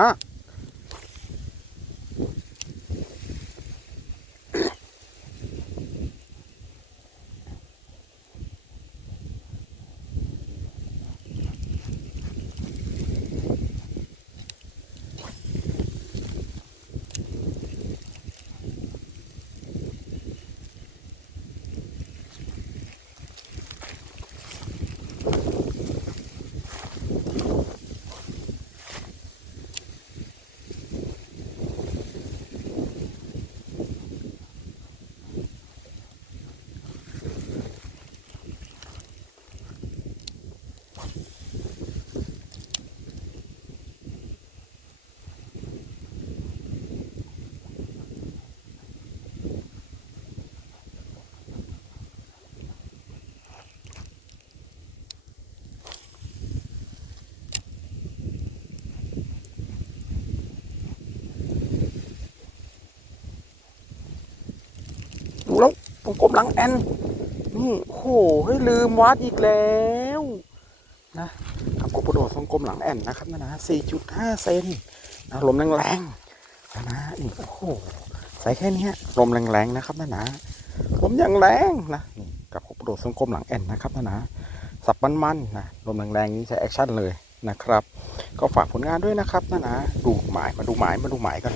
มากดูแล้ววงกลมหลังแอนนี่โอ้โหให้ลืมวัดอีกแล้วนะครับกบกระโดดทรงกลมหลังแอนนะครับนะ4.5 เซนนะลมแรงๆนะนี่โอ้โหใส่แค่นี้ลมแรงๆนะครับนะลมอย่างแรงนะนี่กับกบกระโดดทรงกลมหลังแอนนะครับนะสับมันๆนะลมแรงๆนี้ใช้แอคชั่นเลยนะครับก็ฝากผลงานด้วยนะครับนะดูหมายมาดูหมายกัน